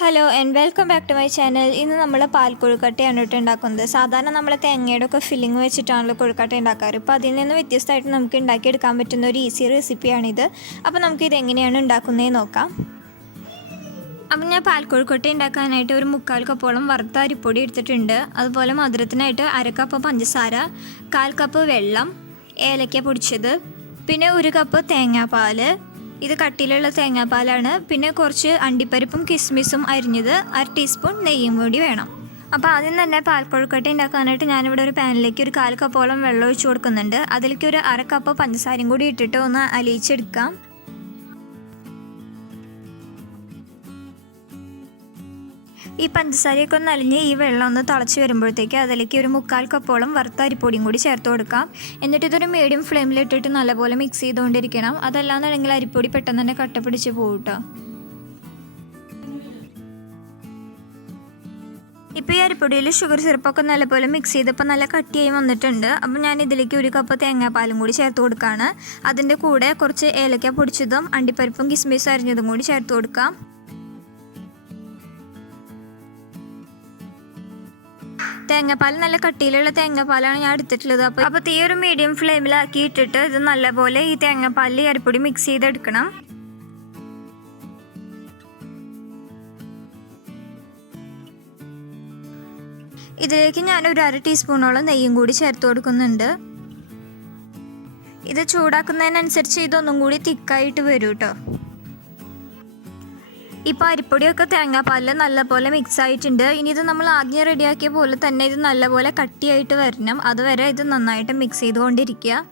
Hello and welcome back to my channel. ഇന്ന് നമ്മൾ പാൽ കൊഴുക്കട്ടയാണ് ഉണ്ടാക്കുന്നത്. സാധാരണ നമ്മൾ തേങ്ങയുടെ ഒക്കെ ഫില്ലിങ് വെച്ചിട്ടാണല്ലോ കൊഴുക്കട്ട ഉണ്ടാക്കാറ്. അപ്പോൾ അതിൽ നിന്ന് വ്യത്യസ്തമായിട്ട് നമുക്ക് ഉണ്ടാക്കിയെടുക്കാൻ പറ്റുന്ന ഒരു ഈസി റെസിപ്പിയാണിത്. അപ്പോൾ നമുക്കിത് എങ്ങനെയാണ് ഉണ്ടാക്കുന്നതെന്ന് നോക്കാം. അപ്പം ഞാൻ പാൽ കൊഴുക്കട്ട ഉണ്ടാക്കാനായിട്ട് ഒരു 3/4 കപ്പോളം വറുത്ത അരിപ്പൊടി എടുത്തിട്ടുണ്ട്. അതുപോലെ മധുരത്തിനായിട്ട് 1/2 കപ്പ് പഞ്ചസാര, 1/4 കപ്പ് വെള്ളം, ഏലക്ക പൊടിച്ചത്, പിന്നെ 1 കപ്പ് തേങ്ങാപ്പാൽ. ഇത് കട്ടിയിലുള്ള തേങ്ങാപ്പാലാണ്. പിന്നെ കുറച്ച് അണ്ടിപ്പരിപ്പും കിസ്മിസും അരിഞ്ഞത്, 1/2 ടീസ്പൂൺ നെയ്യും കൂടി വേണം. അപ്പോൾ ആദ്യം തന്നെ പാൽ കൊഴുക്കട്ട ഉണ്ടാക്കാനായിട്ട് ഞാനിവിടെ ഒരു പാനിലേക്ക് ഒരു 1/4 കപ്പോളം വെള്ളം ഒഴിച്ച് കൊടുക്കുന്നുണ്ട്. അതിലേക്ക് ഒരു 1/2 കപ്പ് പഞ്ചസാരയും കൂടി ഇട്ടിട്ട് ഒന്ന് അലിയിച്ചെടുക്കാം. ഈ പഞ്ചസാരയൊക്കെ ഒന്ന് അലിഞ്ഞ് ഈ വെള്ളം ഒന്ന് തിളച്ച് വരുമ്പോഴത്തേക്ക് അതിലേക്ക് ഒരു 3/4 കപ്പോളം വറുത്ത അരിപ്പൊടിയും കൂടി ചേർത്ത് കൊടുക്കാം. എന്നിട്ട് ഇതൊരു മീഡിയം ഫ്ലെയിമിലിട്ടിട്ട് നല്ലപോലെ മിക്സ് ചെയ്തുകൊണ്ടിരിക്കണം. അതല്ലാന്നുണ്ടെങ്കിൽ അരിപ്പൊടി പെട്ടെന്ന് തന്നെ കട്ട പിടിച്ച് പോകും കേട്ടോ. ഇപ്പോൾ ഈ അരിപ്പൊടിയിൽ ഷുഗർ സിറപ്പൊക്കെ നല്ലപോലെ മിക്സ് ചെയ്തപ്പോൾ നല്ല കട്ടിയായി വന്നിട്ടുണ്ട്. അപ്പോൾ ഞാൻ ഇതിലേക്ക് 1 കപ്പ് തേങ്ങാപ്പാലും കൂടി ചേർത്ത് കൊടുക്കുകയാണ്. അതിൻ്റെ കൂടെ കുറച്ച് ഏലക്ക പൊടിച്ചതും അണ്ടിപ്പരിപ്പും കിസ്മിസും അരിഞ്ഞതും കൂടി ചേർത്ത് കൊടുക്കാം. തേങ്ങാപ്പാൽ നല്ല കട്ടിയിലുള്ള തേങ്ങാപ്പാലാണ് ഞാൻ എടുത്തിട്ടുള്ളത്. അപ്പോൾ തീ ഒരു മീഡിയം ഫ്ലെയിമിലാക്കി ഇട്ടിട്ട് ഇത് നല്ലപോലെ ഈ തേങ്ങാപ്പാലിൽ അരിപ്പൊടി മിക്സ് ചെയ്തെടുക്കണം. ഇതിലേക്ക് ഞാൻ ഒരു 1/2 ടീസ്പൂണോളം നെയ്യും കൂടി ചേർത്ത് കൊടുക്കുന്നുണ്ട്. ഇത് ചൂടാക്കുന്നതിനനുസരിച്ച് ഇതൊന്നും കൂടി തിക്കായിട്ട് വരും കേട്ടോ. ഇപ്പോൾ അരിപ്പൊടിയൊക്കെ തേങ്ങാപ്പാലിൽ നല്ലപോലെ മിക്സ് ആയിട്ടുണ്ട്. ഇനി ഇത് നമ്മൾ ആദ്യം റെഡിയാക്കിയ പോലെ തന്നെ ഇത് നല്ലപോലെ കട്ടിയായിട്ട് വരണം. അതുവരെ ഇത് നന്നായിട്ട് മിക്സ് ചെയ്തുകൊണ്ടിരിക്കുക.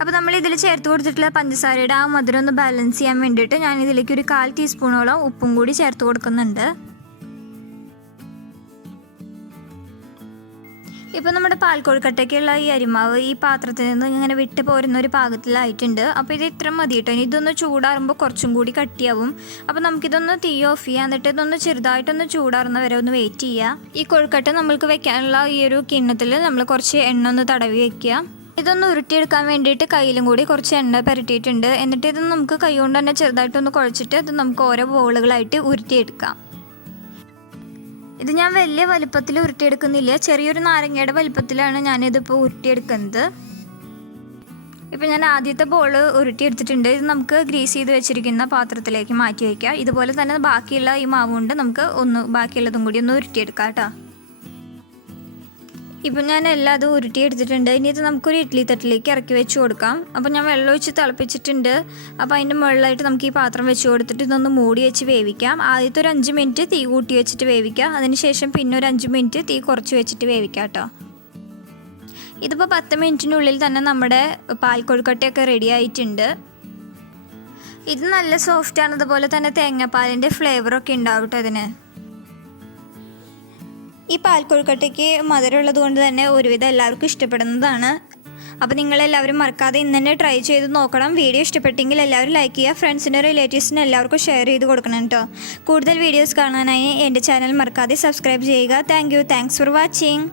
അപ്പോൾ നമ്മൾ ഇതിൽ ചേർത്ത് കൊടുത്തിട്ടുള്ള പഞ്ചസാരയുടെ ആ മധുരം ഒന്ന് ബാലൻസ് ചെയ്യാൻ വേണ്ടിയിട്ട് ഞാൻ ഇതിലേക്ക് ഒരു 1/4 ടീസ്പൂണോളം ഉപ്പും കൂടി ചേർത്ത് കൊടുക്കുന്നുണ്ട്. ഇപ്പോൾ നമ്മുടെ പാൽ കൊഴുക്കട്ടയ്ക്കുള്ള ഈ അരിമാവ് ഈ പാത്രത്തിൽ നിന്ന് ഇങ്ങനെ വിട്ട് പോരുന്ന ഒരു പാകത്തിലായിട്ടുണ്ട്. അപ്പോൾ ഇത് ഇത്ര മതി കേട്ടോ. ഇനി ഇതൊന്ന് ചൂടാറുമ്പോൾ കുറച്ചും കൂടി കട്ടിയാവും. അപ്പോൾ നമുക്കിതൊന്ന് തീ ഓഫ് ചെയ്യാം. എന്നിട്ട് ഇതൊന്ന് ചെറുതായിട്ടൊന്ന് ചൂടാറുന്ന വരെ ഒന്ന് വെയിറ്റ് ചെയ്യുക. ഈ കൊഴുക്കട്ട നമ്മൾക്ക് വെക്കാനുള്ള ഈ ഒരു കിണ്ണത്തിൽ നമ്മൾ കുറച്ച് എണ്ണ ഒന്ന് തടവി വെക്കുക. ഇതൊന്ന് ഉരുട്ടിയെടുക്കാൻ വേണ്ടിയിട്ട് കയ്യിലും കൂടി കുറച്ച് എണ്ണ പുരട്ടിയിട്ടുണ്ട്. എന്നിട്ട് ഇത് നമുക്ക് കൈ കൊണ്ട് തന്നെ ചെറുതായിട്ടൊന്ന് കുഴച്ചിട്ട് ഇത് നമുക്ക് ഓരോ ബോളുകളായിട്ട് ഉരുട്ടിയെടുക്കാം. ഇത് ഞാൻ വലിയ വലുപ്പത്തിൽ ഉരുട്ടിയെടുക്കുന്നില്ല, ചെറിയൊരു നാരങ്ങയുടെ വലുപ്പത്തിലാണ് ഞാനിതിപ്പോൾ ഉരുട്ടിയെടുക്കുന്നത്. ഇപ്പോൾ ഞാൻ ആദ്യത്തെ ബോൾ ഉരുട്ടിയെടുത്തിട്ടുണ്ട്. ഇത് നമുക്ക് ഗ്രീസ് ചെയ്ത് വെച്ചിരിക്കുന്ന പാത്രത്തിലേക്ക് മാറ്റി വയ്ക്കാം. ഇതുപോലെ തന്നെ ബാക്കിയുള്ള ഈ മാവ് കൊണ്ട് നമുക്ക് ബാക്കിയുള്ളതും കൂടി ഒന്ന് ഉരുട്ടിയെടുക്കാം കേട്ടോ. ഇപ്പം ഞാൻ എല്ലാം അത് ഉരുട്ടിയെടുത്തിട്ടുണ്ട്. ഇനി ഇത് നമുക്കൊരു ഇഡ്ഡലി തട്ടിലേക്ക് ഇറക്കി വെച്ച് കൊടുക്കാം. അപ്പോൾ ഞാൻ വെള്ളം ഒഴിച്ച് തിളപ്പിച്ചിട്ടുണ്ട്. അപ്പോൾ അതിൻ്റെ മുകളിലായിട്ട് നമുക്ക് ഈ പാത്രം വെച്ച് കൊടുത്തിട്ട് ഇതൊന്ന് മൂടി വെച്ച് വേവിക്കാം. ആദ്യത്തെ ഒരു 5 മിനിറ്റ് തീ കൂട്ടി വെച്ചിട്ട് വേവിക്കാം. അതിനുശേഷം പിന്നെ ഒരു 5 മിനിറ്റ് തീ കുറച്ച് വെച്ചിട്ട് വേവിക്കാം കേട്ടോ. ഇതിപ്പോൾ 10 മിനിറ്റിനുള്ളിൽ തന്നെ നമ്മുടെ പാൽ കൊഴുക്കട്ടയൊക്കെ റെഡി ആയിട്ടുണ്ട്. ഇത് നല്ല സോഫ്റ്റാണ്. അതുപോലെ തന്നെ തേങ്ങാപ്പാലിൻ്റെ ഫ്ലേവറൊക്കെ ഉണ്ടാവും കേട്ടോ ഇതിന്. ഈ പാൽ കൊഴുക്കട്ടയ്ക്ക് മധുരമുള്ളത് കൊണ്ട് തന്നെ ഒരുവിധം എല്ലാവർക്കും ഇഷ്ടപ്പെടുന്നതാണ്. അപ്പോൾ നിങ്ങളെല്ലാവരും മറക്കാതെ ഇന്ന് തന്നെ ട്രൈ ചെയ്ത് നോക്കണം. വീഡിയോ ഇഷ്ടപ്പെട്ടെങ്കിൽ എല്ലാവരും ലൈക്ക് ചെയ്യുക. ഫ്രണ്ട്സിനും റിലേറ്റീവ്സിനും എല്ലാവർക്കും ഷെയർ ചെയ്ത് കൊടുക്കണം കേട്ടോ. കൂടുതൽ വീഡിയോസ് കാണാനായി എൻ്റെ ചാനൽ മറക്കാതെ സബ്സ്ക്രൈബ് ചെയ്യുക. Thanks for watching.